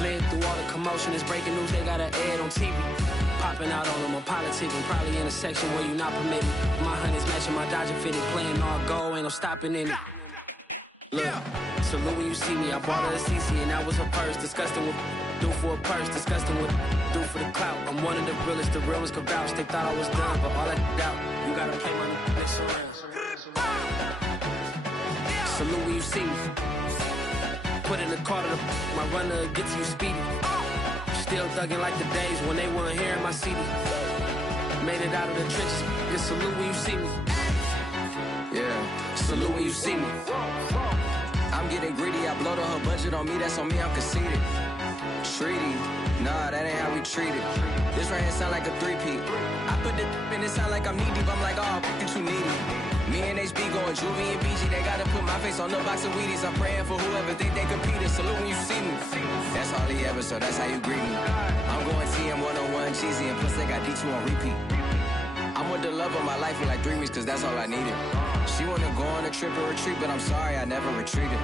Slid through all the commotion, it's breaking news, they got an ad on TV. Popping out on them, I'm politicking, probably in a section where you not permitted. My honey's matching my Dodger fitted, playing all gold, ain't no stopping in it. Look, salute when you see me, I bought her a CC and that was her purse. Disgusting with do for a purse, disgusting with do for the clout. I'm one of the realest, the real ones could vouch. They thought I was done, but all I doubt, you gotta play my next around. Salute when you see me. Put in the car to my runner gets you speedy. Still thugging like the days when they weren't here in my CD. Made it out of the trenches. Just salute when you see me. Yeah, salute when you see me. I'm getting greedy, I blowed her budget on me, that's on me, I'm conceited. Treaty, nah, that ain't how we treat it. This right here sound like a three-peat. I put the in it sound like I'm knee deep, I'm like, oh, you too needy. Me and HB going Juvie and BG, they gotta put my face on the box of Wheaties. I'm praying for whoever think they competed. Salute when you see me. That's all he ever, so that's how you greet me. I'm going TM 101 cheesy, and plus they got D2 on repeat. I'm with the love of my life for like 3 weeks, cause that's all I needed. She wanna go on a trip or retreat, but I'm sorry, I never retreated.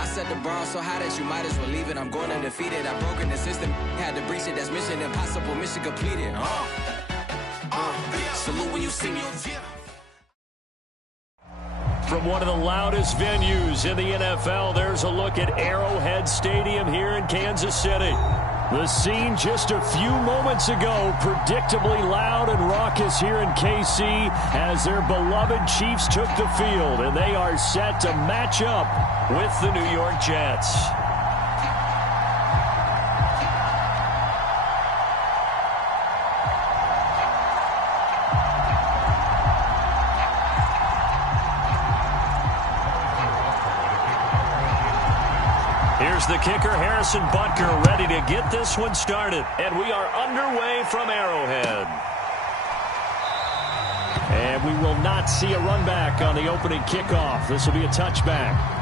I set the bar so high that you might as well leave it. I'm going undefeated, I've broken the system, had to breach it, that's mission impossible, mission completed. Salute when you see me. From one of the loudest venues in the NFL, there's a look at Arrowhead Stadium here in Kansas City. The scene just a few moments ago, predictably loud and raucous here in KC as their beloved Chiefs took the field, and they are set to match up with the New York Jets. Here's the kicker, Harrison Butker, ready to get this one started. And we are underway from Arrowhead. And we will not see a run back on the opening kickoff. This will be a touchback.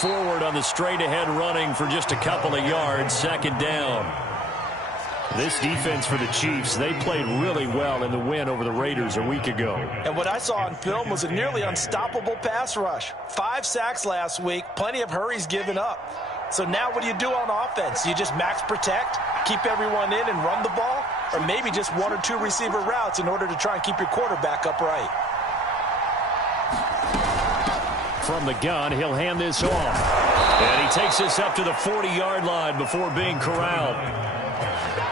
Forward on the straight-ahead running for just a couple of yards, second down. This defense for the Chiefs, they played really well in the win over the Raiders a week ago. And what I saw on film was a nearly unstoppable pass rush. 5 sacks last week, plenty of hurries given up. So now what do you do on offense? You just max protect, keep everyone in and run the ball, or maybe just 1 or 2 receiver routes in order to try and keep your quarterback upright. From the gun, he'll hand this off. And he takes this up to the 40-yard line before being corralled.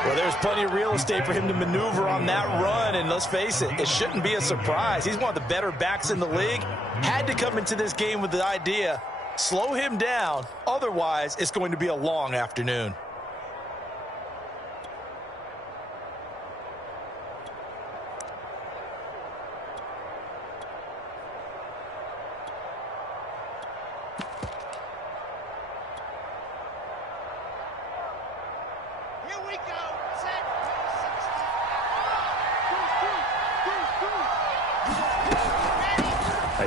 Well, there's plenty of real estate for him to maneuver on that run, and let's face it, it shouldn't be a surprise. He's one of the better backs in the league. Had to come into this game with the idea, slow him down, otherwise it's going to be a long afternoon.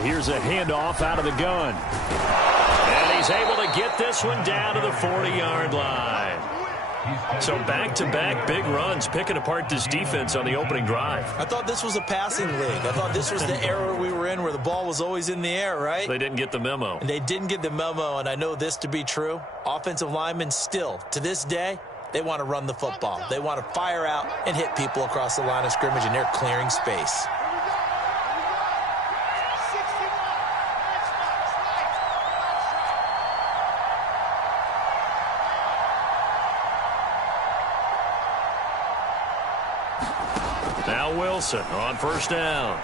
Here's a handoff out of the gun. And he's able to get this one down to the 40-yard line. So back-to-back big runs picking apart this defense on the opening drive. I thought this was a passing league. I thought this was the era we were in where the ball was always in the air, right? They didn't get the memo. And they didn't get the memo, and I know this to be true. Offensive linemen still, to this day, they want to run the football. They want to fire out and hit people across the line of scrimmage, and they're clearing space. Now Wilson on first down.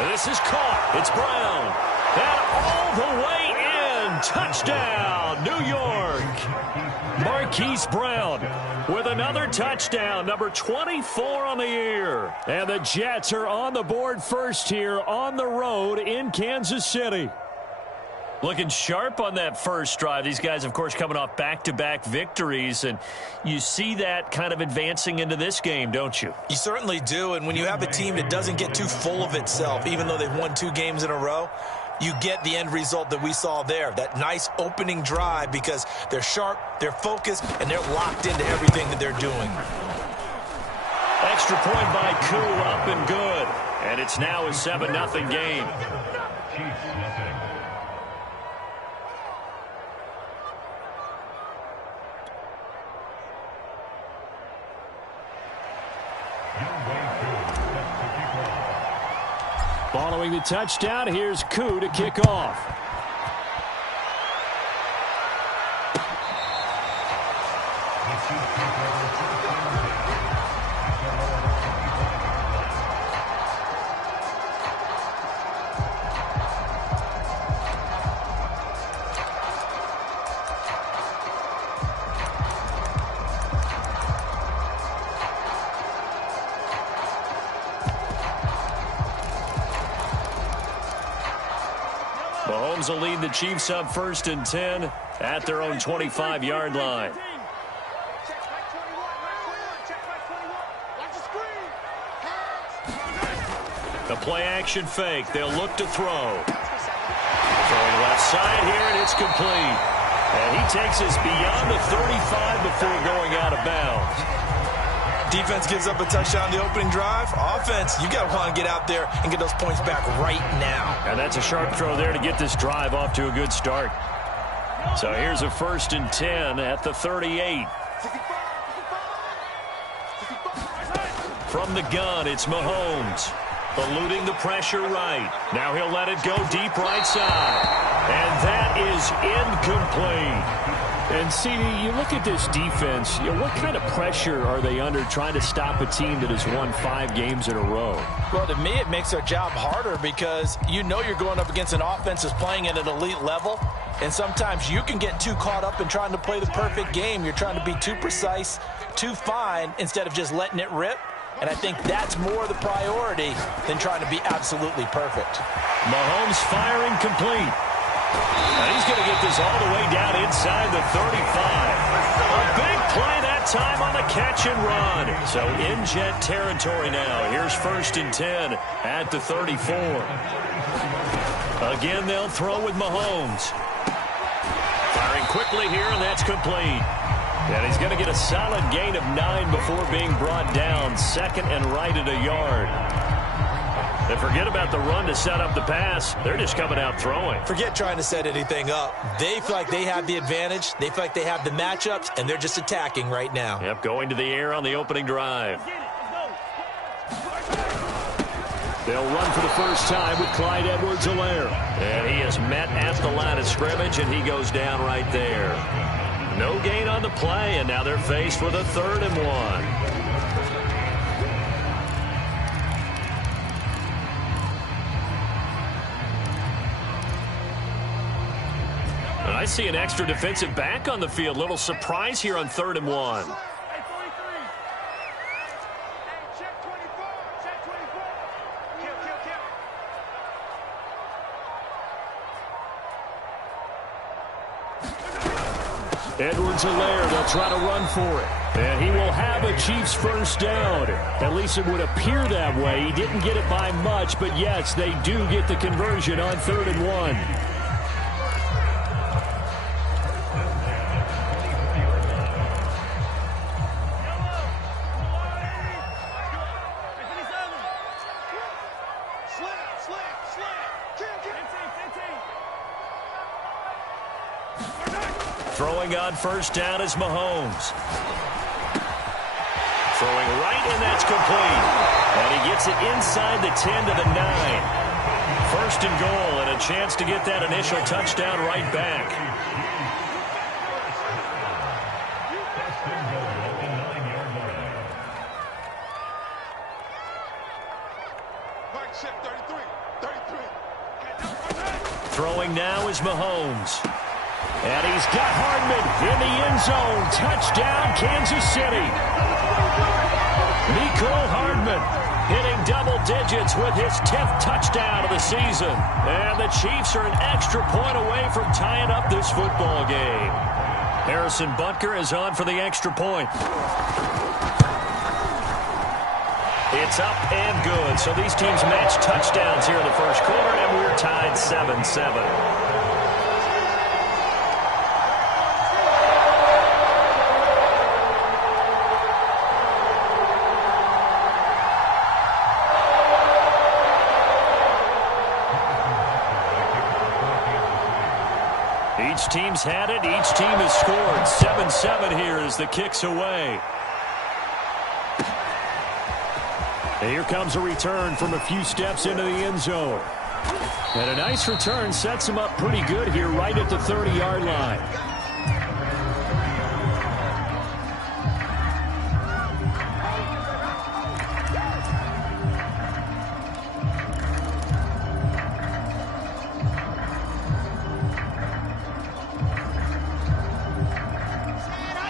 And this is caught. It's Brown. And all the way in. Brown, touchdown, New York. Marquise Brown with another touchdown, number 24 on the year. And the Jets are on the board first here on the road in Kansas City. Looking sharp on that first drive. These guys, of course, coming off back-to-back victories, and you see that kind of advancing into this game, don't you? You certainly do, and when you have a team that doesn't get too full of itself, even though they've won 2 games in a row, you get the end result that we saw there, that nice opening drive, because they're sharp, they're focused, and they're locked into everything that they're doing. Extra point by Koo, up and good. And it's now a 7-0 game. Following the touchdown, here's Koo to kick off. Mahomes will lead the Chiefs up 1st and 10 at their own 25-yard line. The play-action fake. They'll look to throw. Throwing left side here, and it's complete. And he takes us beyond the 35 before going out of bounds. Defense gives up a touchdown the opening drive. Offense, you got to want to get out there and get those points back right now. And that's a sharp throw there to get this drive off to a good start. So here's a 1st and 10 at the 38. From the gun, it's Mahomes. Eluding the pressure right. Now he'll let it go deep right side. And that is incomplete. And, CD, you look at this defense, what kind of pressure are they under trying to stop a team that has won 5 games in a row? Well, to me, it makes their job harder because you know you're going up against an offense that's playing at an elite level, and sometimes you can get too caught up in trying to play the perfect game. You're trying to be too precise, too fine, instead of just letting it rip. And I think that's more the priority than trying to be absolutely perfect. Mahomes firing complete. And he's going to get this all the way down inside the 35. A big play that time on the catch and run. So in Jet territory now. Here's 1st and 10 at the 34. Again, they'll throw with Mahomes. Firing quickly here, and that's complete. And he's going to get a solid gain of 9 before being brought down. 2nd and right at a yard. And forget about the run to set up the pass. They're just coming out throwing. Forget trying to set anything up. They feel like they have the advantage. They feel like they have the matchups, and they're just attacking right now. Yep, going to the air on the opening drive. They'll run for the first time with Clyde Edwards-Helaire. And he is met at the line of scrimmage, and he goes down right there. No gain on the play, and now they're faced with a 3rd and 1. I see an extra defensive back on the field. Little surprise here on 3rd and 1. Edwards-Helaire, they'll try to run for it. And he will have a Chiefs first down. At least it would appear that way. He didn't get it by much, but yes, they do get the conversion on 3rd and 1. Throwing on first down is Mahomes. Throwing right, and that's complete. And he gets it inside the 10 to the 9. 1st and goal, and a chance to get that initial touchdown right back. Throwing now is Mahomes. And he's got Hardman in the end zone. Touchdown, Kansas City. Mecole Hardman hitting double digits with his 10th touchdown of the season. And the Chiefs are an extra point away from tying up this football game. Harrison Butker is on for the extra point. It's up and good. So these teams match touchdowns here in the first quarter, and we're tied 7-7. Each team's had it. Each team has scored. 7-7 here as the kick's away. And here comes a return from a few steps into the end zone. And a nice return sets him up pretty good here right at the 30-yard line.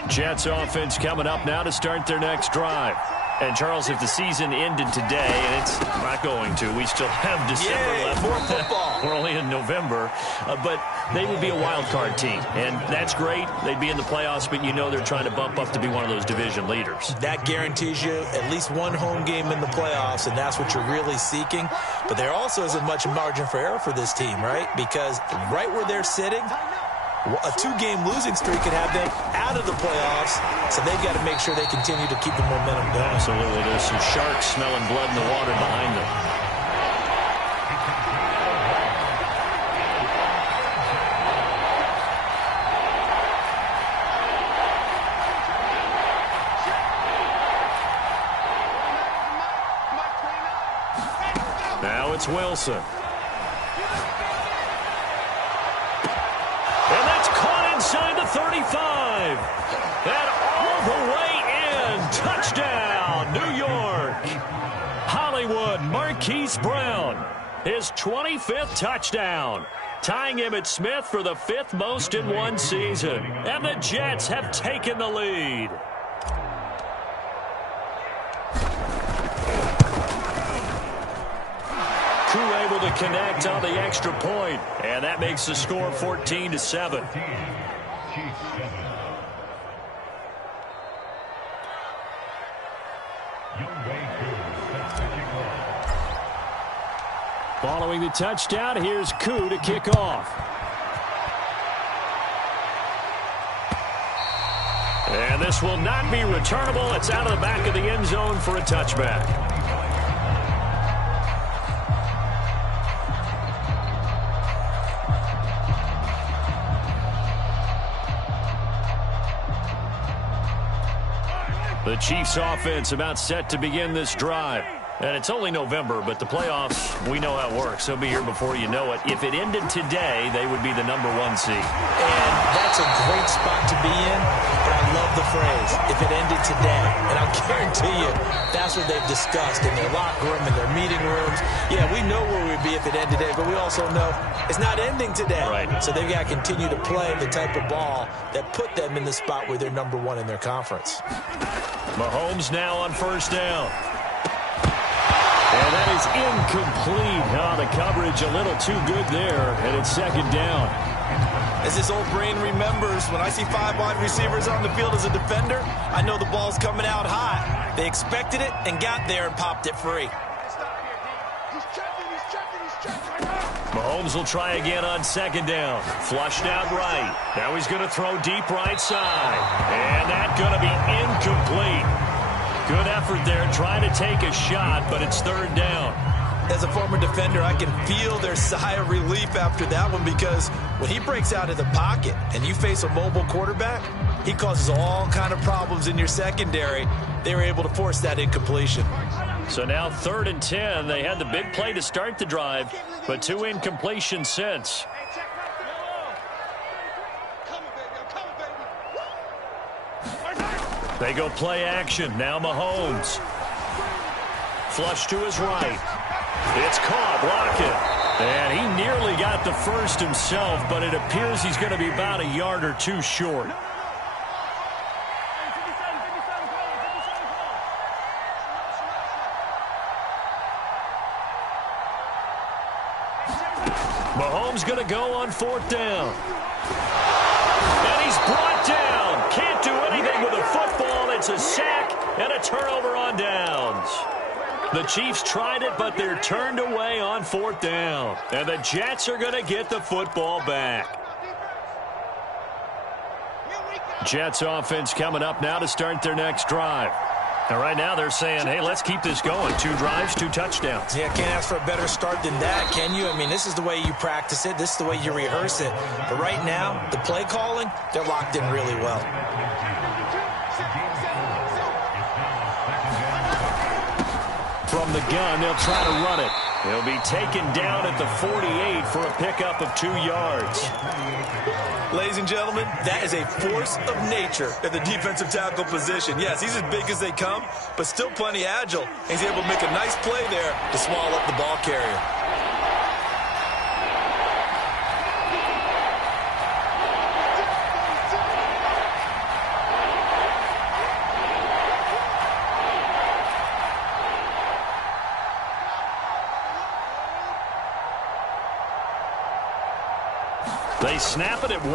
Jets offense coming up now to start their next drive. And, Charles, if the season ended today, and it's not going to, we still have December left. More football. We're only in November. But they would be a wild card team. And that's great. They'd be in the playoffs, but you know they're trying to bump up to be one of those division leaders. That guarantees you at least one home game in the playoffs, and that's what you're really seeking. But there also isn't much margin for error for this team, right? Because right where they're sitting, a two-game losing streak could have them out of the playoffs, so they've got to make sure they continue to keep the momentum going. Absolutely. There's some sharks smelling blood in the water behind them. Now it's Wilson. Inside the 35. And all the way in. Touchdown, New York. Hollywood Marquise Brown. His 25th touchdown. Tying Emmitt Smith for the 5th most in one season. And the Jets have taken the lead. Crew able to connect on the extra point. And that makes the score 14-7. Following the touchdown, here's Koo to kick off. And this will not be returnable. It's out of the back of the end zone for a touchback. The Chiefs offense about set to begin this drive. And it's only November, but the playoffs, we know how it works. They'll be here before you know it. If it ended today, they would be the #1 seed. And that's a great spot to be in, but I love the phrase, if it ended today. And I'll guarantee you, that's what they've discussed in their locker room, in their meeting rooms. Yeah, we know where we'd be if it ended today, but we also know it's not ending today. Right. So they've got to continue to play the type of ball that put them in the spot where they're #1 in their conference. Mahomes now on first down. And that is incomplete. Oh, the coverage a little too good there, and it's second down. As his old brain remembers, when I see 5 wide receivers on the field as a defender, I know the ball's coming out high. They expected it and got there and popped it free. Mahomes will try again on second down. Flushed out right. Now he's going to throw deep right side. And that's going to be incomplete. Good effort there trying to take a shot, but it's third down. As a former defender, I can feel their sigh of relief after that one, because when he breaks out of the pocket and you face a mobile quarterback, he causes all kind of problems in your secondary. They were able to force that incompletion. So now 3rd and 10. They had the big play to start the drive, but 2 incompletions since. They go play action. Now Mahomes. Flush to his right. It's caught. Lockett. And he nearly got the first himself, but it appears he's going to be about a yard or two short. Mahomes going to go on 4th down. And he's brought down. Can't do anything with a football. It's a sack and a turnover on downs. The Chiefs tried it, but they're turned away on 4th down. And the Jets are going to get the football back. Jets offense coming up now to start their next drive. And right now they're saying, hey, let's keep this going. 2 drives, 2 touchdowns. Yeah, can't ask for a better start than that, can you? I mean, this is the way you practice it. This is the way you rehearse it. But right now, the play calling, they're locked in really well. From the gun, they'll try to run it. He'll be taken down at the 48 for a pickup of 2 yards. Ladies and gentlemen, that is a force of nature at the defensive tackle position. Yes, he's as big as they come, but still plenty agile. He's able to make a nice play there to swallow up the ball carrier. They snap it at 1.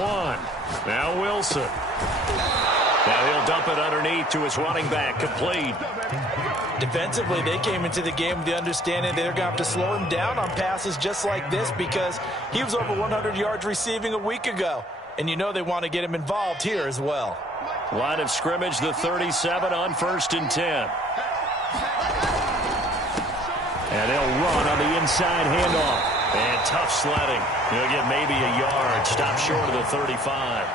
Now Wilson. Now he'll dump it underneath to his running back, complete. Defensively, they came into the game with the understanding they're going to have to slow him down on passes just like this because he was over 100 yards receiving a week ago. And you know they want to get him involved here as well. Line of scrimmage, the 37 on 1st and 10. And they'll run on the inside handoff. And tough sledding. He'll get maybe a yard. Stop short of the 35.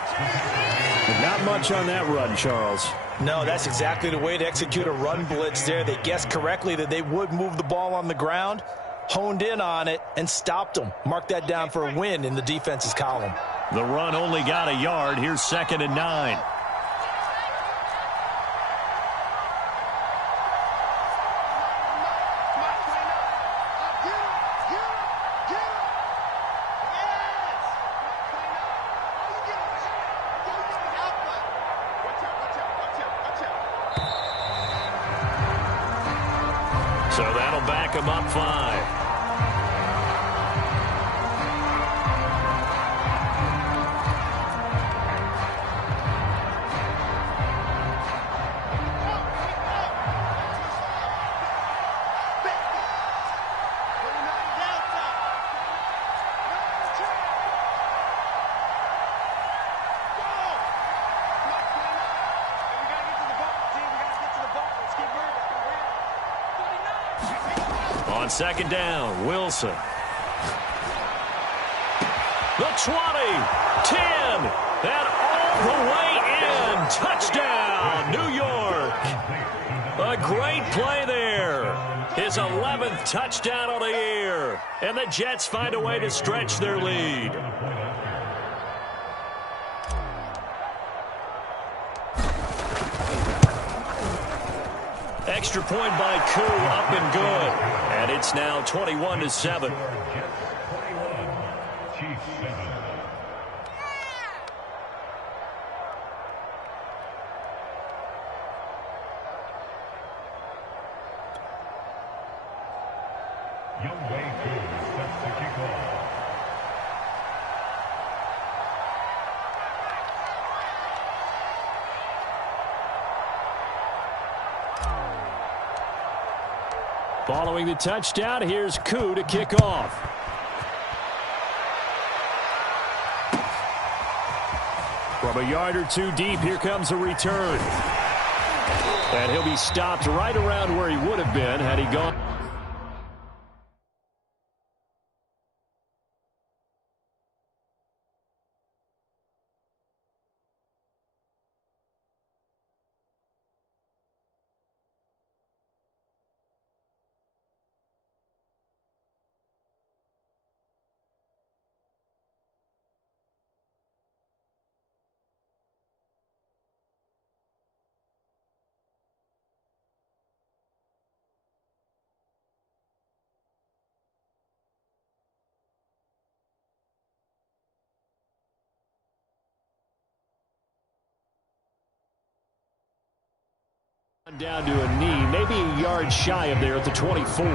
Not much on that run, Charles. No, that's exactly the way to execute a run blitz there. They guessed correctly that they would move the ball on the ground, honed in on it, and stopped them. Mark that down for a win in the defense's column. The run only got a yard. Here's 2nd and 9. So that'll back him up 5. On 2nd down, Wilson. The 20, 10, and all the way in. Touchdown, New York. A great play there. His 11th touchdown of the year. And the Jets find a way to stretch their lead. Extra point by Koo, up and good. And it's now 21-7. Following the touchdown, here's Koo to kick off. From a yard or 2 deep, here comes a return. And he'll be stopped right around where he would have been had he gone. Down to a knee, maybe a yard shy of there at the 24.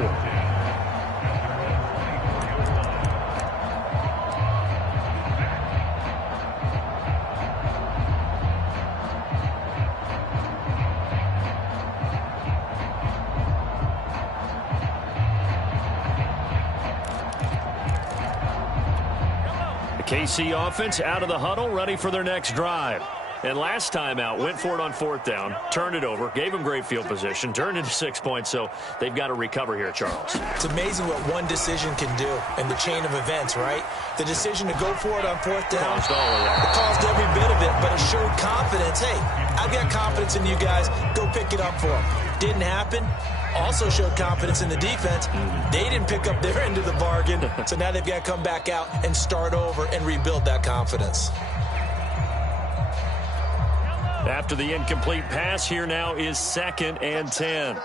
The KC offense out of the huddle, ready for their next drive. And last time out, went for it on 4th down, turned it over, gave them great field position, turned into 6 points, so they've got to recover here, Charles. It's amazing what one decision can do in the chain of events, right? The decision to go for it on 4th down, Caused all of that. It caused every bit of it, but it showed confidence. Hey, I've got confidence in you guys. Go pick it up for them. Didn't happen. Also showed confidence in the defense. They didn't pick up their end of the bargain, so now they've got to come back out and start over and rebuild that confidence. After the incomplete pass, here now is 2nd and 10.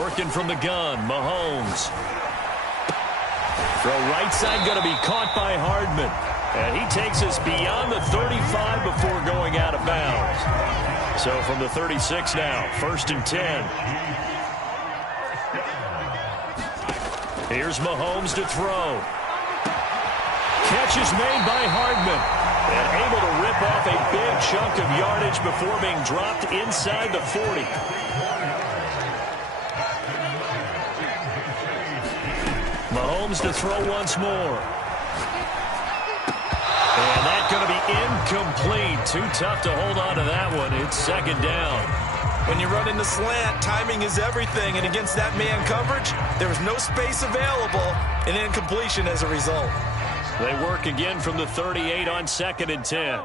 Working from the gun, Mahomes. Throw right side, going to be caught by Hardman. And he takes us beyond the 35 before going out of bounds. So from the 36 now, 1st and 10. Here's Mahomes to throw. Catch is made by Hardman. And able to rip off a big chunk of yardage before being dropped inside the 40. Mahomes to throw once more. And that's going to be incomplete. Too tough to hold on to that one. It's 2nd down. When you run in the slant, timing is everything. And against that man coverage, there was no space available. And incompletion as a result. They work again from the 38 on 2nd and 10.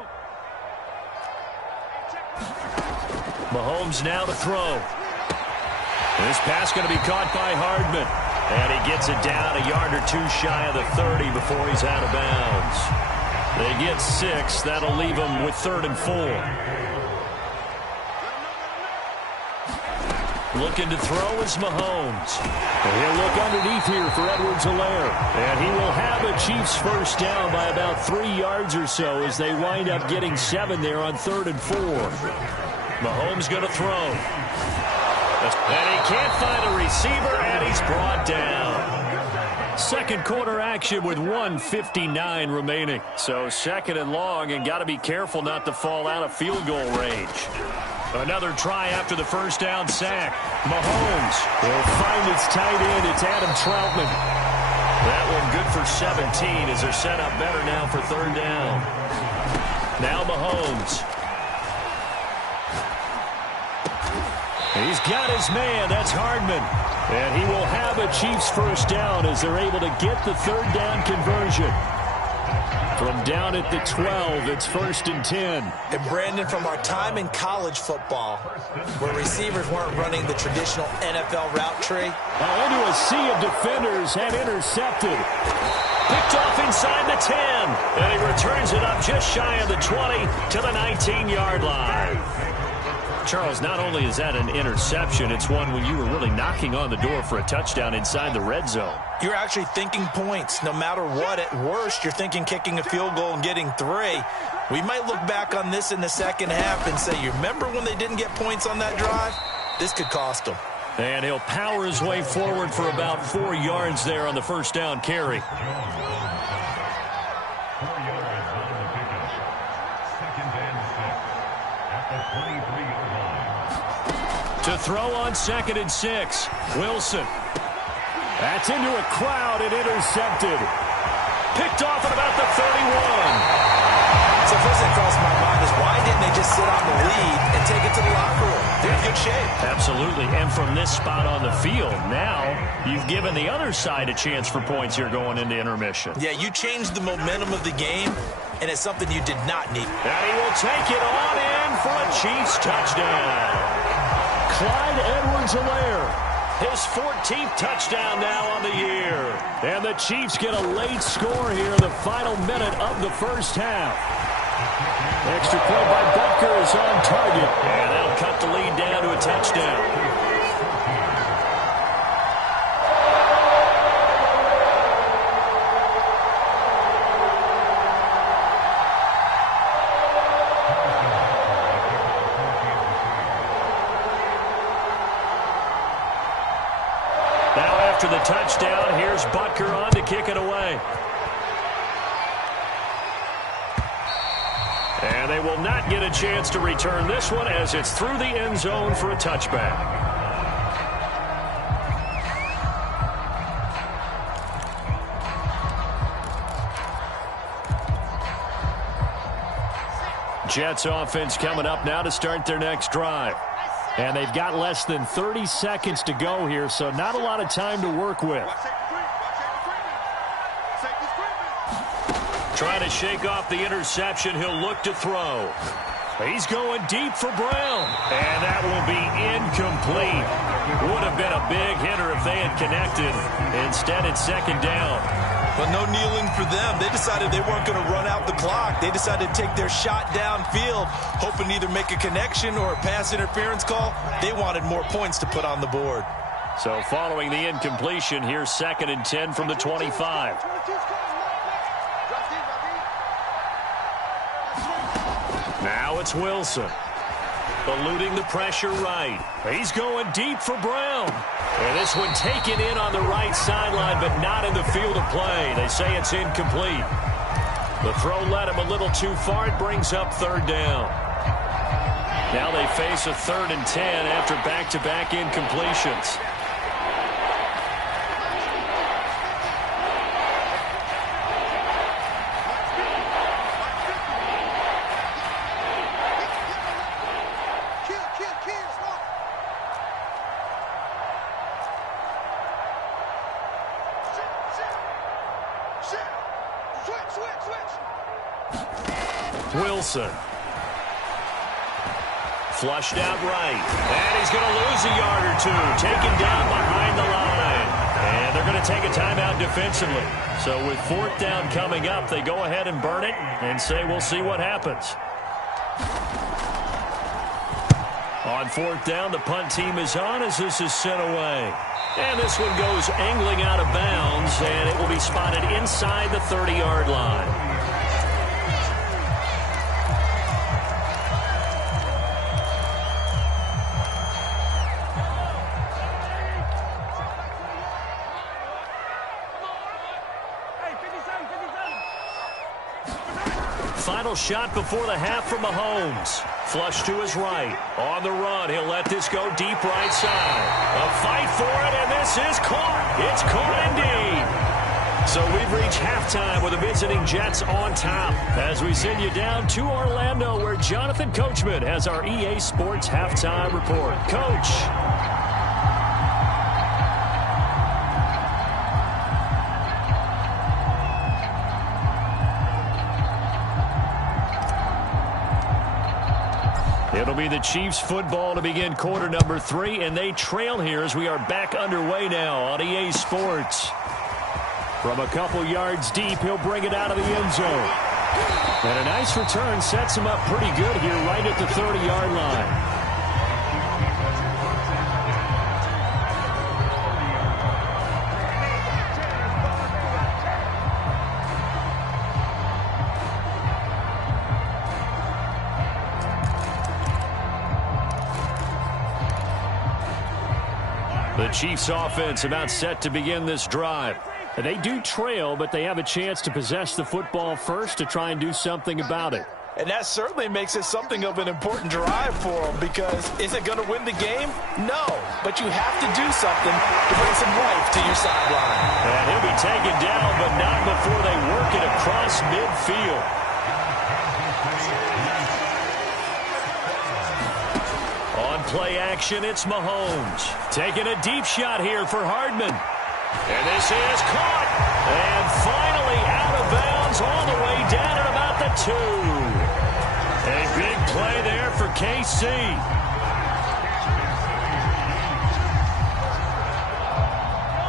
Mahomes now to throw. This pass going to be caught by Hardman. And he gets it down a yard or two shy of the 30 before he's out of bounds. They get 6. That'll leave them with 3rd and 4. Looking to throw is Mahomes. And he'll look underneath here for Edwards-Helaire. And he will have a Chiefs first down by about 3 yards or so as they wind up getting 7 there on 3rd and 4. Mahomes going to throw. And he can't find a receiver, and he's brought down. Second quarter action with 1:59 remaining. So 2nd and long, and got to be careful not to fall out of field goal range. Another try after the first down sack. Mahomes will find its tight end. It's Adam Troutman. That one good for 17 as they're set up better now for 3rd down. Now Mahomes. He's got his man. That's Hardman. And he will have a Chiefs first down as they're able to get the 3rd down conversion. From down at the 12, it's 1st and 10. And Brandon, from our time in college football, where receivers weren't running the traditional NFL route tree. Into a sea of defenders and intercepted. Picked off inside the 10. And he returns it up just shy of the 20 to the 19-yard line. Charles, not only is that an interception, it's one when you were really knocking on the door for a touchdown inside the red zone. You're actually thinking points. No matter what, at worst, you're thinking kicking a field goal and getting 3. We might look back on this in the second half and say, you remember when they didn't get points on that drive? This could cost them. And he'll power his way forward for about 4 yards there on the first down carry. To throw on 2nd and 6. Wilson. That's into a crowd and intercepted. Picked off at about the 31. So first thing crossed my mind is why didn't they just sit on the lead and take it to the locker room? They're in good shape. Absolutely. And from this spot on the field, now you've given the other side a chance for points here going into intermission. Yeah, you changed the momentum of the game, and it's something you did not need. And he will take it on in for a Chiefs touchdown. Clyde Edwards-Helaire, his 14th touchdown now on the year. And the Chiefs get a late score here in the final minute of the first half. Extra point by Butker is on target. And they'll cut the lead down to a touchdown. Butker on to kick it away. And they will not get a chance to return this one as it's through the end zone for a touchback. Jets offense coming up now to start their next drive. And they've got less than 30 seconds to go here, so not a lot of time to work with. Trying to shake off the interception. He'll look to throw. He's going deep for Brown. And that will be incomplete. Would have been a big hitter if they had connected. Instead, it's second down. But no kneeling for them. They decided they weren't going to run out the clock. They decided to take their shot downfield, hoping to either make a connection or a pass interference call. They wanted more points to put on the board. So following the incompletion, here's 2nd and 10 from the 25. Now it's Wilson. Eluding the pressure right. He's going deep for Brown. And this one taken in on the right sideline, but not in the field of play. They say it's incomplete. The throw led him a little too far. It brings up 3rd down. Now they face a 3rd and 10 after back-to-back incompletions. Wilson. Flushed out right. And he's going to lose a yard or two. Taken down behind the line. And they're going to take a timeout defensively. So with 4th down coming up, they go ahead and burn it and say we'll see what happens. On 4th down, the punt team is on as this is sent away. And this one goes angling out of bounds, and it will be spotted inside the 30-yard line. Final shot before the half from Mahomes. Flush to his right. On the run, he'll let this go deep right side. A fight for it, and this is caught. It's caught indeed. So we've reached halftime with the visiting Jets on top as we send you down to Orlando where Jonathan Coachman has our EA Sports Halftime Report. Coach. It'll be the Chiefs football to begin quarter number 3, and they trail here as we are back underway now on EA Sports. From a couple yards deep, he'll bring it out of the end zone. And a nice return sets him up pretty good here right at the 30-yard line. The Chiefs offense about set to begin this drive. They do trail, but they have a chance to possess the football first to try and do something about it. And that certainly makes it something of an important drive for them because is it going to win the game? No, but you have to do something to bring some life to your sideline. And he'll be taken down, but not before they work it across midfield. Play action, it's Mahomes. Taking a deep shot here for Hardman. And this is caught. And finally out of bounds all the way down at about the 2. A big play there for KC.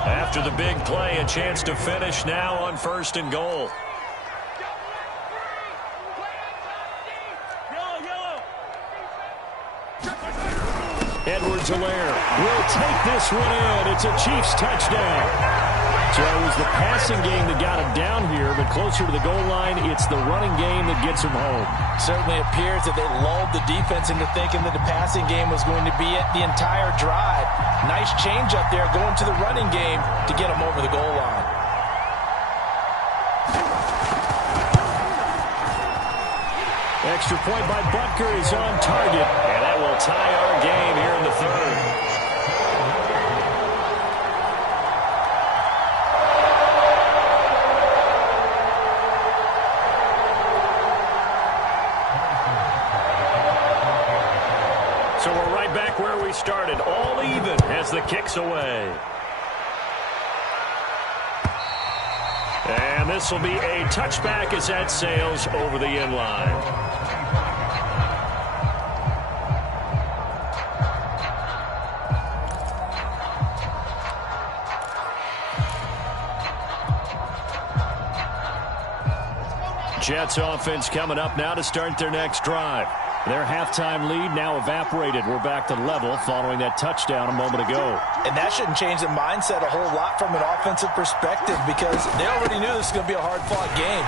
After the big play, a chance to finish now on 1st and goal. Edwards-Helaire will take this one in. It's a Chiefs touchdown. So it was the passing game that got him down here, but closer to the goal line, it's the running game that gets him home. Certainly appears that they lulled the defense into thinking that the passing game was going to be it the entire drive. Nice change up there going to the running game to get him over the goal line. extra point by Butker is on target, and that will tie our game here in the third. So we're right back where we started, all even as the kick's away. And this will be a touchback as that sails over the end line. Jets offense coming up now to start their next drive. Their halftime lead now evaporated. We're back to level following that touchdown a moment ago. And that shouldn't change the mindset a whole lot from an offensive perspective because they already knew this was going to be a hard-fought game.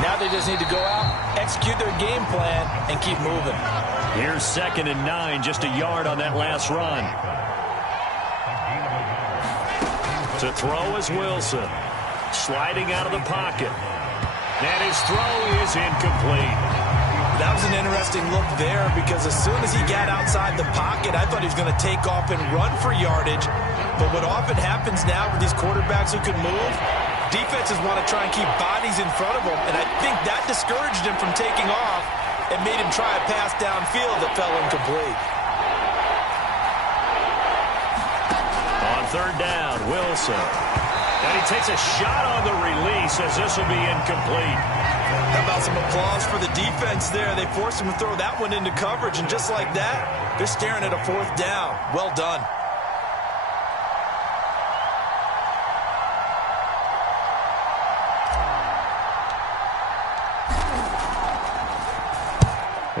Now they just need to go out, execute their game plan, and keep moving. Here's 2nd and 9, just a yard on that last run. To throw is Wilson. Sliding out of the pocket. And his throw is incomplete. That was an interesting look there because as soon as he got outside the pocket, I thought he was going to take off and run for yardage. But what often happens now with these quarterbacks who can move, defenses want to try and keep bodies in front of them, and I think that discouraged him from taking off and made him try a pass downfield that fell incomplete. On 3rd down, Wilson. And he takes a shot on the release as this will be incomplete. How about some applause for the defense there? They forced him to throw that one into coverage, and just like that, they're staring at a 4th down. Well done.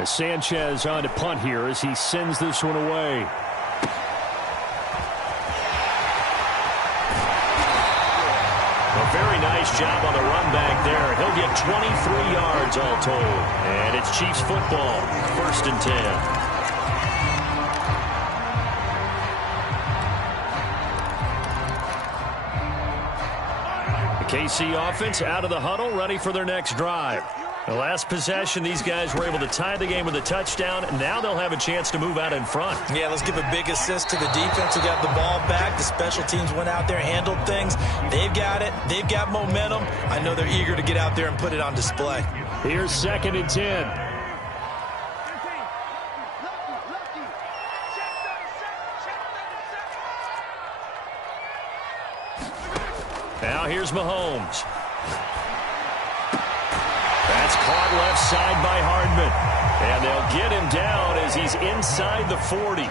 As Sanchez on to punt here as he sends this one away. Very nice job on the run back there. He'll get 23 yards all told. And it's Chiefs football, 1st and 10. The KC offense out of the huddle, ready for their next drive. The last possession, these guys were able to tie the game with a touchdown, and now they'll have a chance to move out in front. Yeah, let's give a big assist to the defense who got the ball back. The special teams went out there, handled things. They've got it. They've got momentum. I know they're eager to get out there and put it on display. Here's 2nd and 10. Now here's Mahomes. That's caught left side by Hardman. And they'll get him down as he's inside the 40.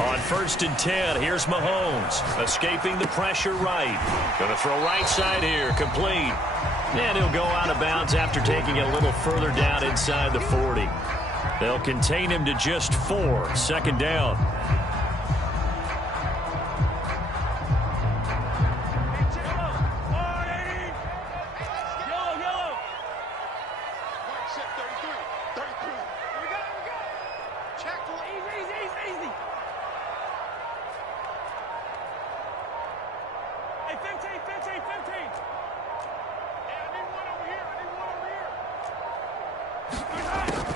On 1st and 10, here's Mahomes. Escaping the pressure right. Going to throw right side here, complete. And he'll go out of bounds after taking it a little further down inside the 40. They'll contain him to just 4, 2nd down.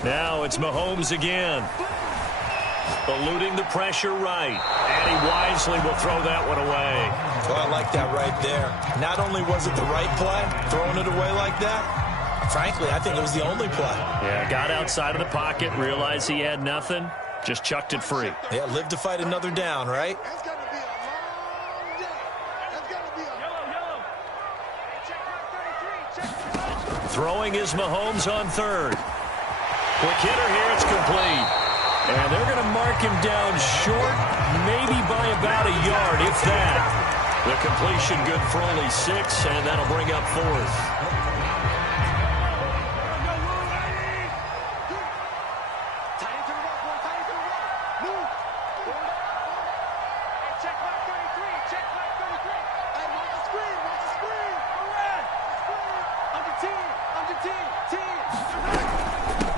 Now it's Mahomes again. Eluding the pressure right. And he wisely will throw that one away. Well, I like that right there. Not only was it the right play, throwing it away like that, frankly, I think it was the only play. Yeah, got outside of the pocket, realized he had nothing, just chucked it free. Yeah, live to fight another down, right? That's got to be a long day. That's got to be a yellow. Check 33. Throwing is Mahomes on 3rd. Quick hitter here, it's complete. And they're going to mark him down short, maybe by about a yard, if that. The completion good for only 6, and that'll bring up 4th.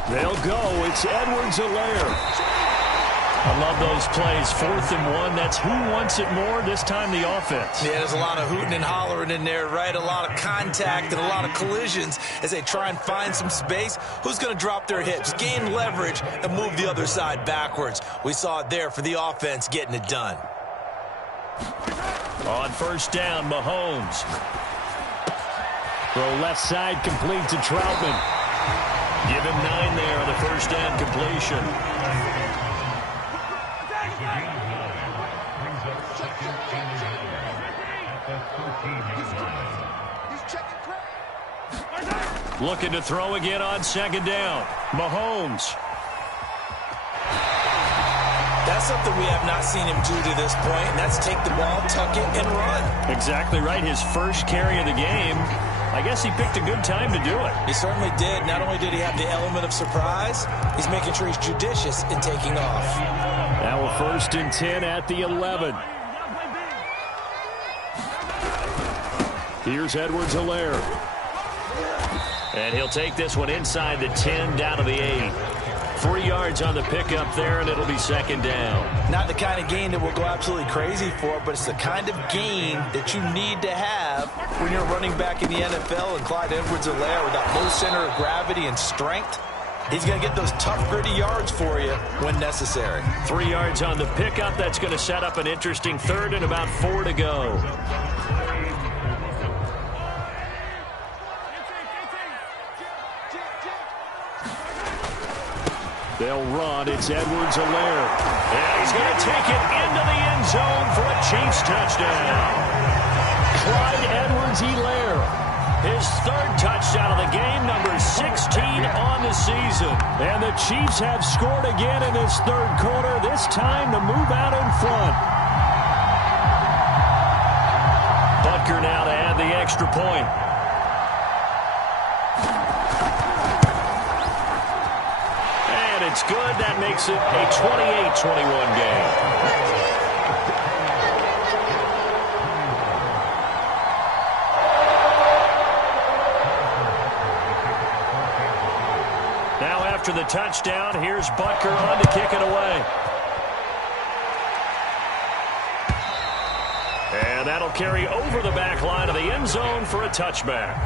They'll go. It's Edwards-Helaire. I love those plays. 4th and 1. That's who wants it more. This time the offense. Yeah, there's a lot of hooting and hollering in there, right? A lot of contact and a lot of collisions as they try and find some space. Who's going to drop their hips, gain leverage, and move the other side backwards? We saw it there for the offense getting it done. On 1st down, Mahomes. Throw left side complete to Troutman. Give him 9 there on the 1st down completion. Looking to throw again on 2nd down. Mahomes. That's something we have not seen him do to this point, and that's take the ball, tuck it, and run. Exactly right. His first carry of the game. I guess he picked a good time to do it. He certainly did. Not only did he have the element of surprise, he's making sure he's judicious in taking off. Now we're 1st and 10 at the 11. Here's Edwards-Helaire. And he'll take this one inside the 10 down to the 8. 3 yards on the pickup there, and it'll be 2nd down. Not the kind of gain that we'll go absolutely crazy for, but it's the kind of gain that you need to have when you're running back in the NFL. And Clyde Edwards-Helaire, with that low center of gravity and strength, he's going to get those tough, gritty yards for you when necessary. 3 yards on the pickup. That's going to set up an interesting 3rd and about 4 to go. They'll run. It's Edwards-Helaire. And he's going to take it into the end zone for a Chiefs touchdown. Clyde Edwards-Helaire. His 3rd touchdown of the game, number 16 on the season. And the Chiefs have scored again in this 3rd quarter, this time to move out in front. Butker now to add the extra point. It's good. That makes it a 28-21 game. Now after the touchdown, here's Butker on to kick it away. And that'll carry over the back line of the end zone for a touchback.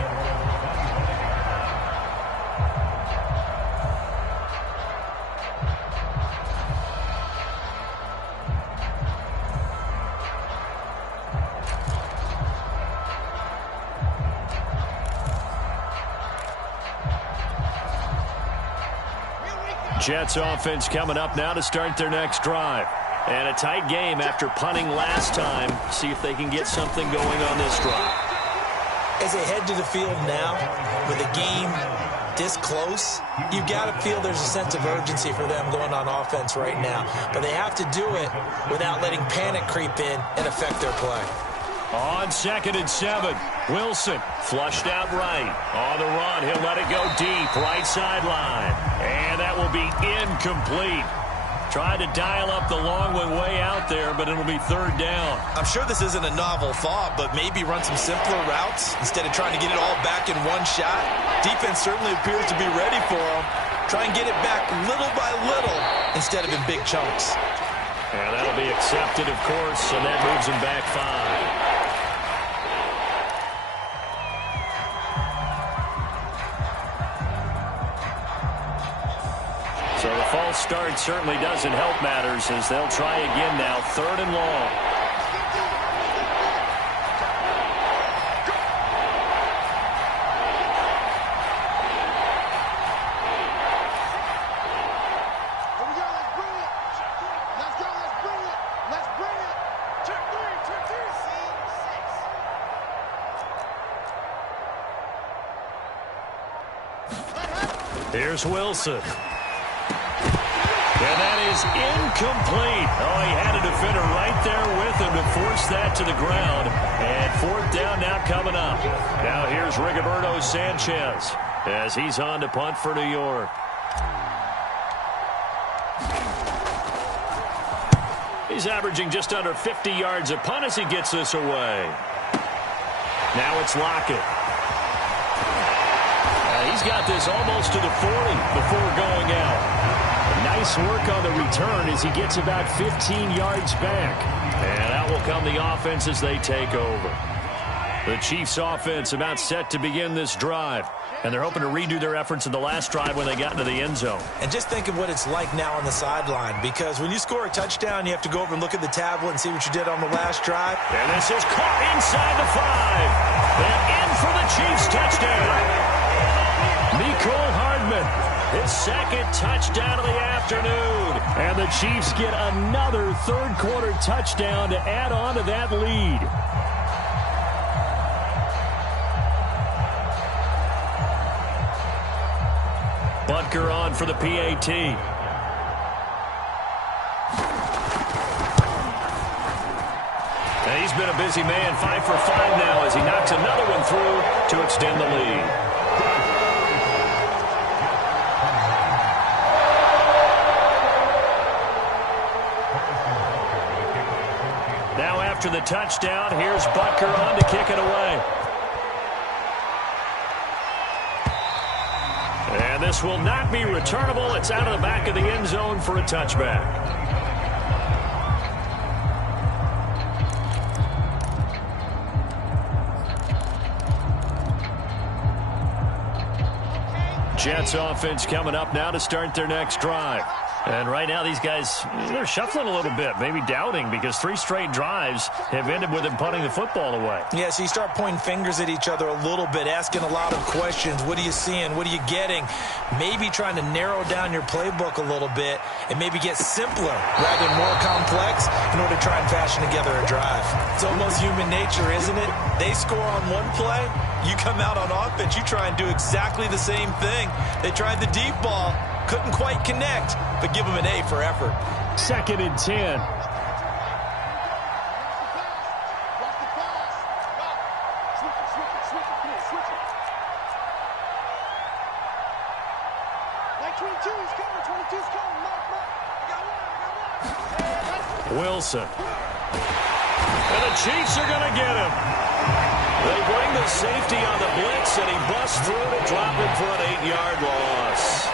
Jets offense coming up now to start their next drive. And a tight game after punting last time. See if they can get something going on this drive. As they head to the field now, with a game this close, you've got to feel there's a sense of urgency for them going on offense right now. But they have to do it without letting panic creep in and affect their play. On 2nd and 7, Wilson flushed out right. On the run, he'll let it go deep, right sideline. And that will be incomplete. Tried to dial up the long one way out there, but it'll be 3rd down. I'm sure this isn't a novel thought, but maybe run some simpler routes instead of trying to get it all back in one shot. Defense certainly appears to be ready for them. Try and get it back little by little instead of in big chunks. And that'll be accepted, of course, and that moves him back 5. So the false start certainly doesn't help matters as they'll try again now, 3rd and long. Here we go, let's bring it. Let's go, let's bring it. Let's bring it. Check 3, check 3. Here's Wilson. And that is incomplete. Oh, he had a defender right there with him to force that to the ground. And 4th down now coming up. Now here's Rigoberto Sanchez as he's on to punt for New York. He's averaging just under 50 yards a punt as he gets this away. Now it's Lockett. He's got this almost to the 40 before going out. A nice work on the return as he gets about 15 yards back. And out will come the offense as they take over. The Chiefs offense about set to begin this drive. And they're hoping to redo their efforts in the last drive when they got into the end zone. And just think of what it's like now on the sideline, because when you score a touchdown, you have to go over and look at the tablet and see what you did on the last drive. And this is caught inside the 5. And in for the Chiefs touchdown. Mecole Hardman, his second touchdown of the afternoon. And the Chiefs get another third-quarter touchdown to add on to that lead. Butker on for the PAT. And he's been a busy man, 5 for 5 now as he knocks another one through to extend the lead. Now after the touchdown, here's Butker on to kick it away. And this will not be returnable. It's out of the back of the end zone for a touchback. Jets offense coming up now to start their next drive. And right now these guys, they're shuffling a little bit, maybe doubting, because 3 straight drives have ended with them punting the football away. Yeah, so you start pointing fingers at each other a little bit, asking a lot of questions. What are you seeing? What are you getting? Maybe trying to narrow down your playbook a little bit and maybe get simpler rather than more complex in order to try and fashion together a drive. It's almost human nature, isn't it? They score on one play, you come out on offense, you try and do exactly the same thing. They tried the deep ball. Couldn't quite connect, but give them an A for effort. 2nd and 10. Wilson. And the Chiefs are going to get him. They bring the safety on the blitz, and he busts through to drop him for an 8-yard loss.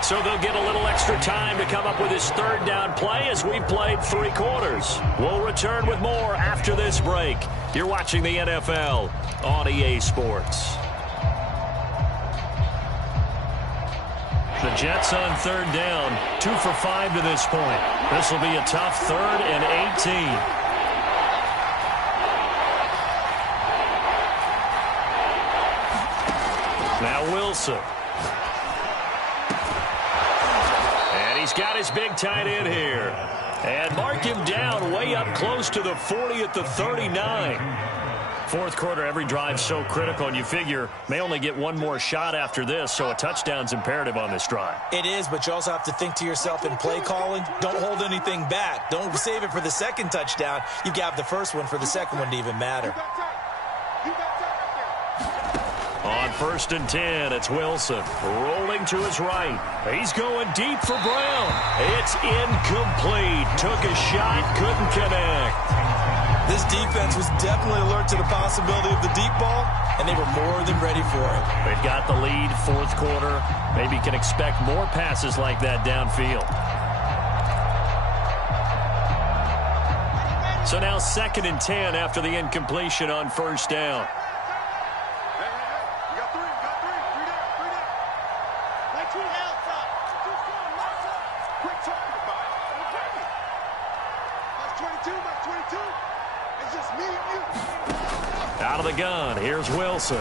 So they'll get a little extra time to come up with his 3rd down play as we've played 3 quarters. We'll return with more after this break. You're watching the NFL on EA Sports. The Jets on 3rd down, 2 for 5 to this point. This will be a tough 3rd and 18. Now Wilson. He's got his big tight end here. And mark him down way up close to the 40 at the 39. 4th quarter, every drive so critical, and you figure may only get one more shot after this, so a touchdown's imperative on this drive. It is, but you also have to think to yourself in play calling, don't hold anything back. Don't save it for the 2nd touchdown. You got the 1st one for the 2nd one to even matter. On 1st and 10, it's Wilson rolling to his right. He's going deep for Brown. It's incomplete. Took a shot, couldn't connect. This defense was definitely alert to the possibility of the deep ball, and they were more than ready for it. They've got the lead, 4th quarter. Maybe can expect more passes like that downfield. So now 2nd and 10 after the incompletion on 1st down. Out of the gun, here's Wilson.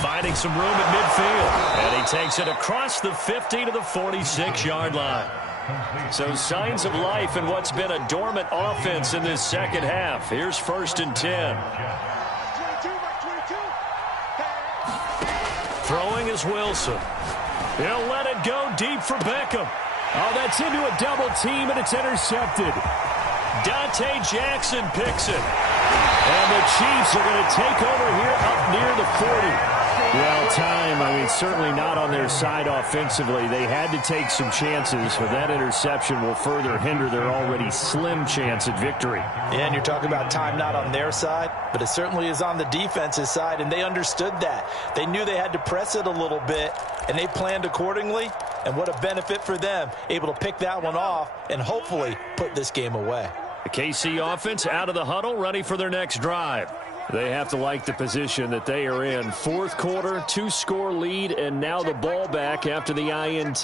Finding some room at midfield. And he takes it across the 50 to the 46-yard line. So signs of life in what's been a dormant offense in this 2nd half. Here's 1st and 10. Throwing is Wilson. He'll let it go deep for Beckham. Oh, that's into a double team, and it's intercepted. Dante Jackson picks it. And the Chiefs are going to take over here up near the 40. Well, time, certainly not on their side offensively. They had to take some chances, but that interception will further hinder their already slim chance at victory. Yeah, and you're talking about time not on their side, but it certainly is on the defense's side, and they understood that. They knew they had to press it a little bit, and they planned accordingly, and what a benefit for them, able to pick that one off and hopefully put this game away. The KC offense out of the huddle, ready for their next drive. They have to like the position that they are in. Fourth quarter, 2-score lead, and now the ball back after the INT.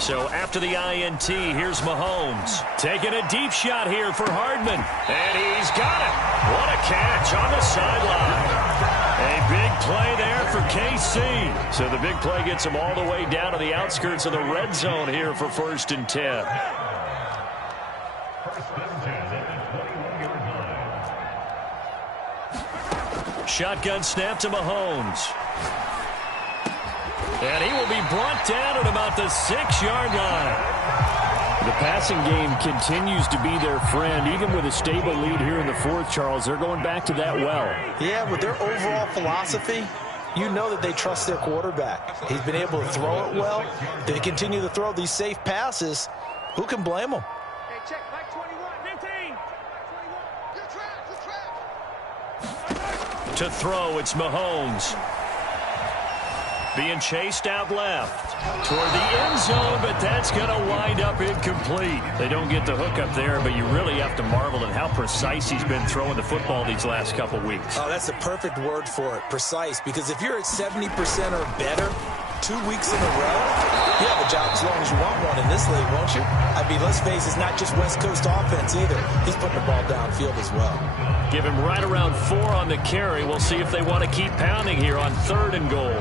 So after the INT, here's Mahomes. Taking a deep shot here for Hardman. And he's got it. What a catch on the sideline. A big play there for KC. So the big play gets them all the way down to the outskirts of the red zone here for 1st and 10. Shotgun snap to Mahomes. And he will be brought down at about the 6-yard line. The passing game continues to be their friend. Even with a stable lead here in the fourth, Charles, they're going back to that well. Yeah, with their overall philosophy, you know that they trust their quarterback. He's been able to throw it well. They continue to throw these safe passes. Who can blame them? Hey, check, Mike 21, 15. 21. Good track. To throw, it's Mahomes. Being chased out left toward the end zone, but that's going to wind up incomplete. They don't get the hook up there, but you really have to marvel at how precise he's been throwing the football these last couple weeks. Oh, that's the perfect word for it, precise, because if you're at 70% or better 2 weeks in a row, you have a job as long as you want one in this league, won't you? Let's face it, it's not just West Coast offense either. He's putting the ball downfield as well. Give him right around 4 on the carry. We'll see if they want to keep pounding here on 3rd and goal.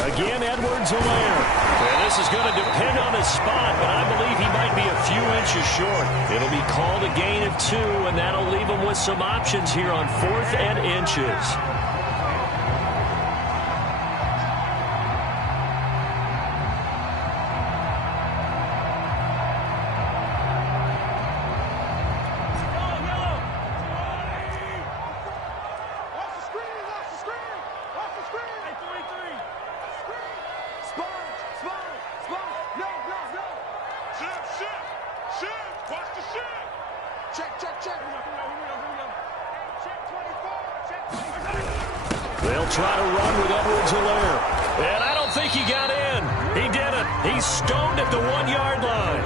Again, Edwards-Helaire. And this is going to depend on his spot, but I believe he might be a few inches short. It'll be called a gain of 2, and that'll leave him with some options here on 4th and inches. They'll try to run with Edwards-Helaire. And I don't think he got in. He didn't. He's stoned at the 1-yard line.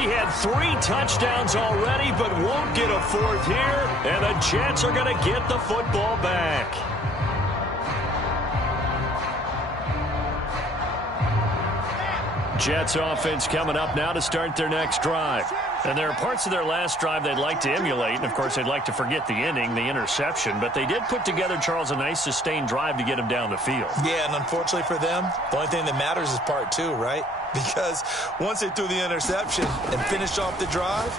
He had 3 touchdowns already, but won't get a 4th here. And the Jets are going to get the football back. Jets offense coming up now to start their next drive. And there are parts of their last drive they'd like to emulate. And, of course, they'd like to forget the inning, the interception. But they did put together, Charles, a nice sustained drive to get him down the field. Yeah, and unfortunately for them, the only thing that matters is part 2, right? Because once they threw the interception and finished off the drive,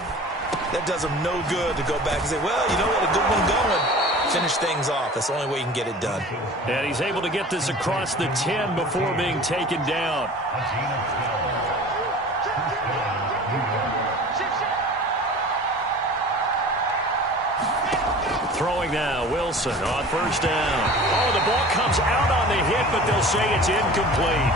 that does them no good to go back and say, well, you know what, a good one going. Finish things off. That's the only way you can get it done. And he's able to get this across the 10 before being taken down. Throwing now, Wilson on 1st down. Oh, the ball comes out on the hit, but they'll say it's incomplete.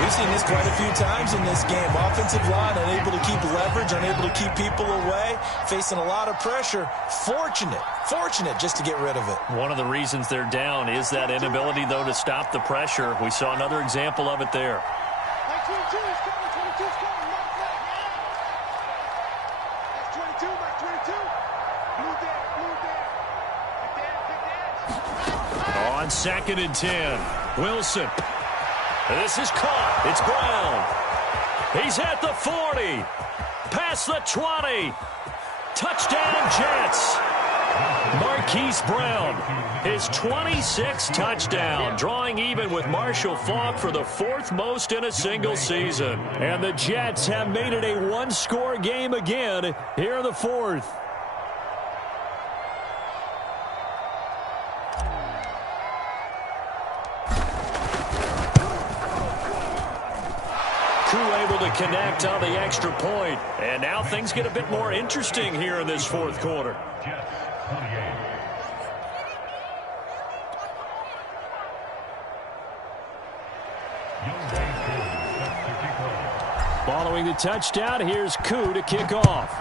We've seen this quite a few times in this game. Offensive line unable to keep leverage, unable to keep people away, facing a lot of pressure. Fortunate just to get rid of it. One of the reasons they're down is that inability, though, to stop the pressure. We saw another example of it there. Mike 22 is coming. 22 is coming. That's 22. Mike 22. Blue there. On 2nd and 10, Wilson. This is caught. It's Brown. He's at the 40. Past the 20. Touchdown, Jets. Marquise Brown, his 26th touchdown, drawing even with Marshall Faulk for the 4th most in a single season. And the Jets have made it a 1-score game again here in the 4th. unable to connect on the extra point. And now things get a bit more interesting here in this fourth quarter. Following the touchdown, here's Koo to kick off.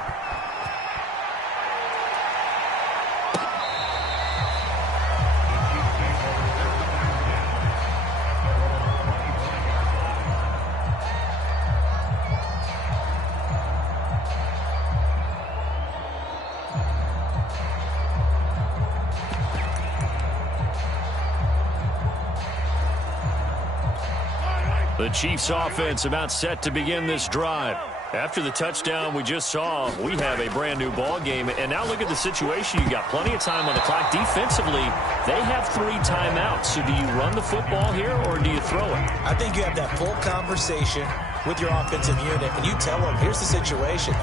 The Chiefs offense about set to begin this drive. After the touchdown we just saw, we have a brand new ball game. And now look at the situation. You got plenty of time on the clock. Defensively, they have 3 timeouts. So do you run the football here or do you throw it? I think you have that full conversation with your offensive unit, and you tell them, here's the situation.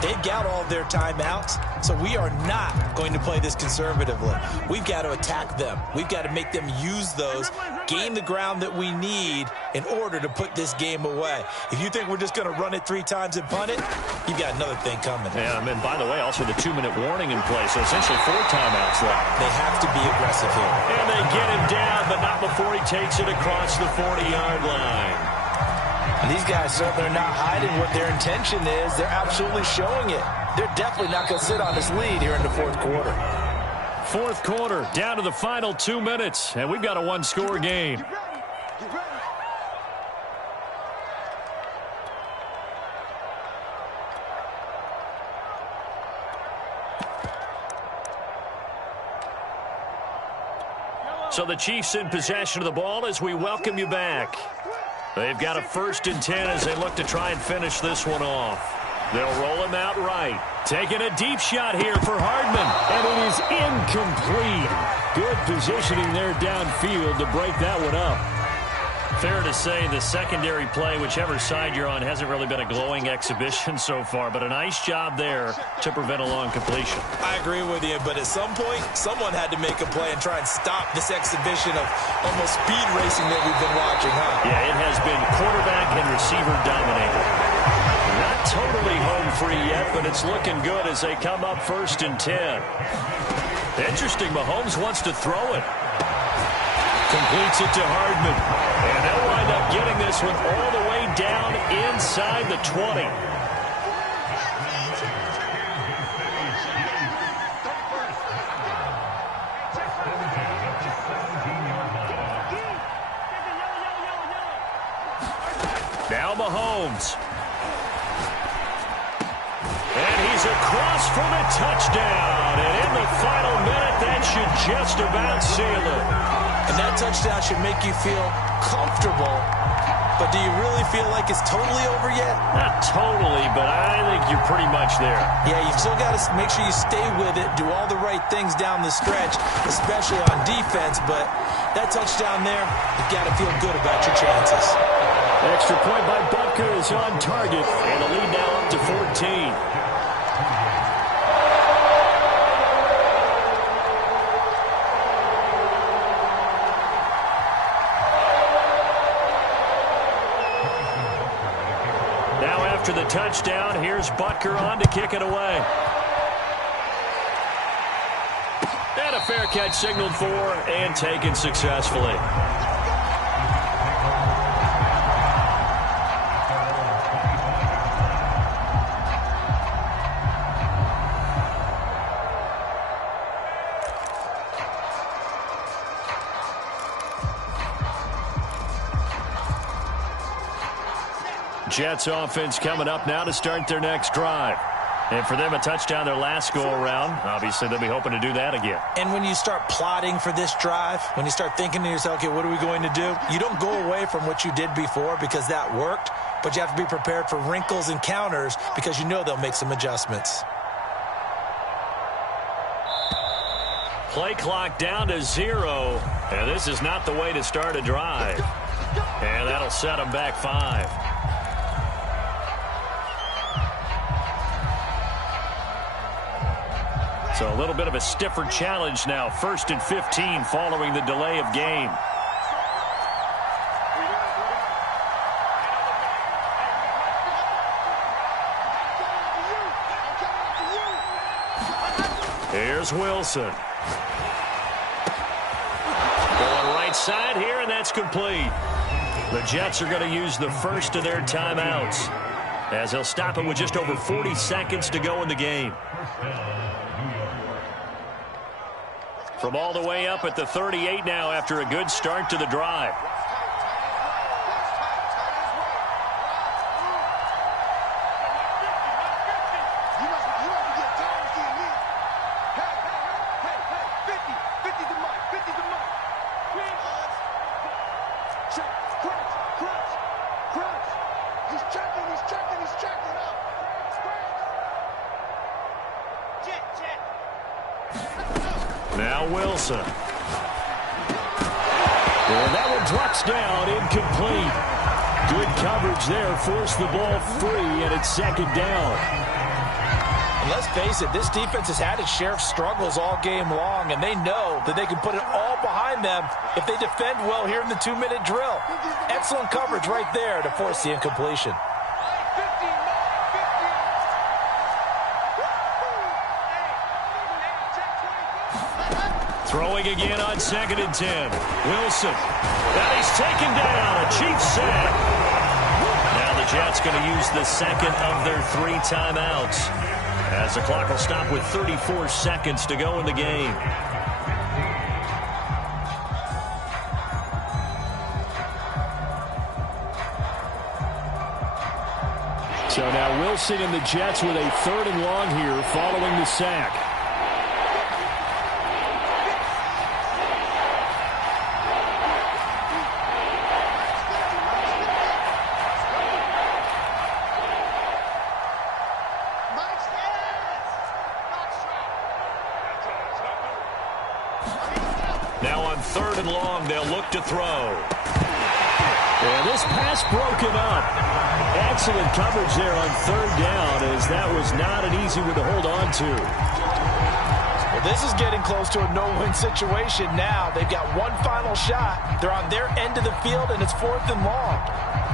They've got all their timeouts, so we are not going to play this conservatively. We've got to attack them. We've got to make them use those, gain the ground that we need in order to put this game away. If you think we're just going to run it 3 times and punt it, you've got another thing coming. Yeah, and by the way, also the 2-minute warning in place, so essentially 4 timeouts left. They have to be aggressive here. And they get him down, but not before he takes it across the 40-yard line. And these guys certainly are not hiding what their intention is. They're absolutely showing it. They're definitely not going to sit on this lead here in the fourth quarter. Fourth quarter, down to the final 2 minutes, and we've got a 1-score game. So the Chiefs in possession of the ball as we welcome you back. They've got a 1st and 10 as they look to try and finish this one off. They'll roll him out right. Taking a deep shot here for Hardman. And it is incomplete. Good positioning there downfield to break that one up. Fair to say the secondary play, whichever side you're on, hasn't really been a glowing exhibition so far, but a nice job there to prevent a long completion. I agree with you, but at some point, someone had to make a play and try and stop this exhibition of almost speed racing that we've been watching, huh? Yeah, it has been quarterback and receiver dominated. Not totally home free yet, but it's looking good as they come up 1st and 10. Interesting, Mahomes wants to throw it. Completes it to Hardman. And they'll wind up getting this one all the way down inside the 20. Now Mahomes. And he's across for the touchdown. And in the final minute, that should just about seal it. And that touchdown should make you feel comfortable. But do you really feel like it's totally over yet? Not totally, but I think you're pretty much there. Yeah, you've still got to make sure you stay with it, do all the right things down the stretch, especially on defense. But that touchdown there, you've got to feel good about your chances. Extra point by Butker is on target, and the lead now up to 14. After the touchdown, here's Butker on to kick it away. And a fair catch signaled for and taken successfully. Jets offense coming up now to start their next drive. And for them, a touchdown their last go-around. Obviously, they'll be hoping to do that again. And when you start plotting for this drive, when you start thinking to yourself, okay, what are we going to do? You don't go away from what you did before because that worked, but you have to be prepared for wrinkles and counters because you know they'll make some adjustments. Play clock down to 0. And this is not the way to start a drive. And that'll set them back 5. So a little bit of a stiffer challenge now. 1st and 15 following the delay of game. Here's Wilson. Going right side here, and that's complete. The Jets are going to use the first of their timeouts, as they'll stop it with just over 40 seconds to go in the game. From all the way up at the 38 now after a good start to the drive. Now Wilson. And that one drops down, incomplete. Good coverage there, forced the ball free, and it's second down. And let's face it, this defense has had its share of struggles all game long, and they know that they can put it all behind them if they defend well here in the 2-minute drill. Excellent coverage right there to force the incompletion. Throwing again on 2nd and 10. Wilson. Now he's taken down. A Chiefs sack. Now the Jets going to use the second of their 3 timeouts, as the clock will stop with 34 seconds to go in the game. So now Wilson and the Jets with a 3rd and long here following the sack. Now on 3rd and long, they'll look to throw. And this pass broken up. Excellent coverage there on 3rd down, as that was not an easy one to hold on to. Well, this is getting close to a no-win situation now. They've got one final shot. They're on their end of the field, and it's 4th and long.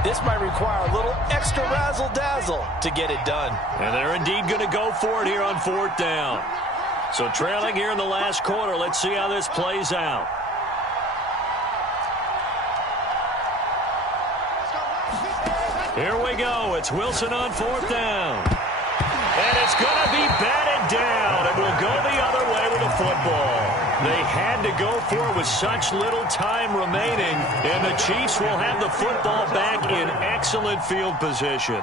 This might require a little extra razzle-dazzle to get it done. And they're indeed going to go for it here on 4th down. So trailing here in the last quarter, let's see how this plays out. Here we go. It's Wilson on 4th down. And it's going to be batted down. It will go the other way with the football. They had to go for it with such little time remaining, and the Chiefs will have the football back in excellent field position.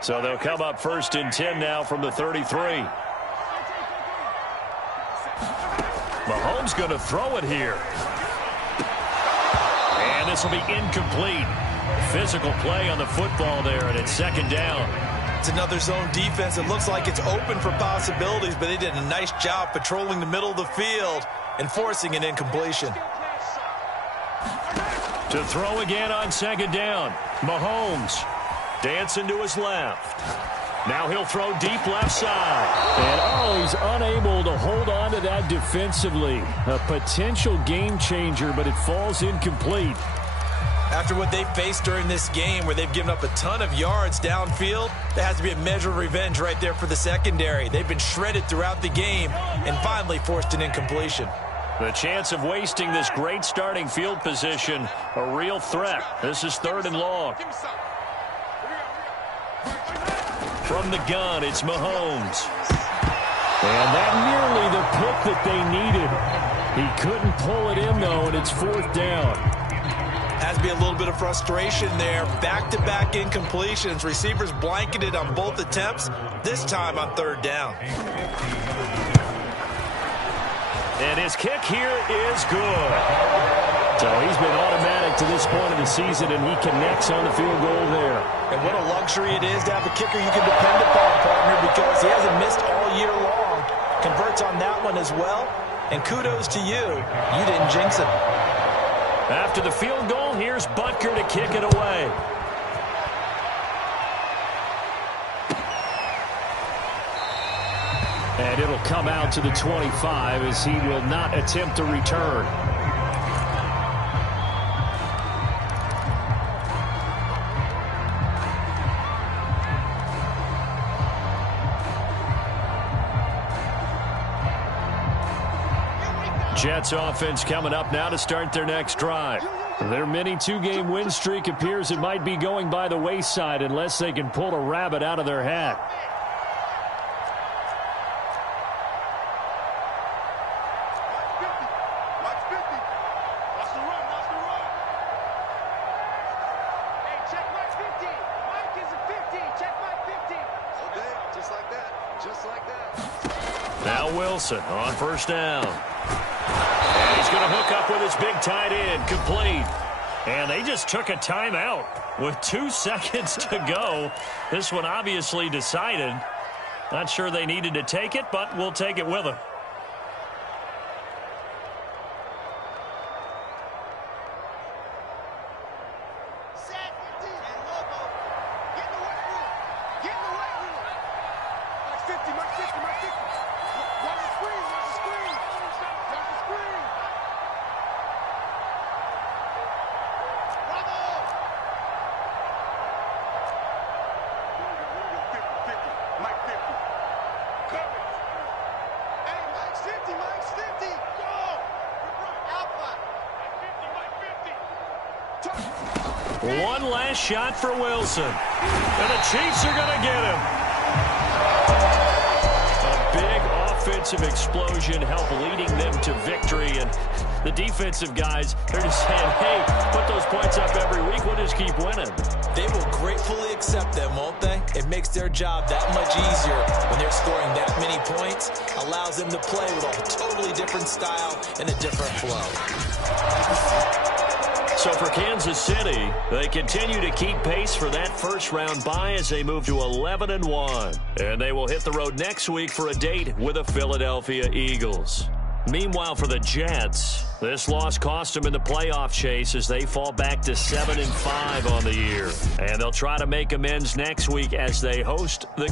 So they'll come up 1st and 10 now from the 33. Mahomes going to throw it here. And this will be incomplete. Physical play on the football there, and it's 2nd down. It's another zone defense. It looks like it's open for possibilities, but they did a nice job patrolling the middle of the field and forcing an incompletion. To throw again on 2nd down. Mahomes dancing to his left. Now he'll throw deep left side. And he's unable to hold on to that defensively. A potential game changer, but it falls incomplete. After what they faced during this game, where they've given up a ton of yards downfield, there has to be a measure of revenge right there for the secondary. They've been shredded throughout the game and finally forced an incompletion. The chance of wasting this great starting field position, a real threat. This is 3rd and long. From the gun, it's Mahomes. And that nearly the pick that they needed. He couldn't pull it in, though, and it's 4th down. Has to be a little bit of frustration there. Back-to-back incompletions. Receivers blanketed on both attempts, this time on 3rd down. And his kick here is good. So he's been automatic to this point of the season, and he connects on the field goal there. And what a luxury it is to have a kicker you can depend upon, partner, because he hasn't missed all year long. Converts on that one as well. And kudos to you. You didn't jinx it. After the field goal, here's Butker to kick it away. And it'll come out to the 25 as he will not attempt to return. Jets offense coming up now to start their next drive. Their mini two-game win streak appears it might be going by the wayside unless they can pull a rabbit out of their hat. Now Wilson on first down. And he's going to hook up with his big tight end, complete. And they just took a timeout with 2 seconds to go. This one obviously decided. Not sure they needed to take it, but we'll take it with them. One last shot for Wilson. And the Chiefs are going to get him. A big offensive explosion helped leading them to victory. And the defensive guys, they're just saying, hey, put those points up every week. We'll just keep winning. They will gratefully accept them, won't they? It makes their job that much easier when they're scoring that many points. Allows them to play with a totally different style and a different flow. So for Kansas City, they continue to keep pace for that first-round bye as they move to 11-1. And they will hit the road next week for a date with the Philadelphia Eagles. Meanwhile, for the Jets, this loss cost them in the playoff chase as they fall back to 7-5 on the year. And they'll try to make amends next week as they host the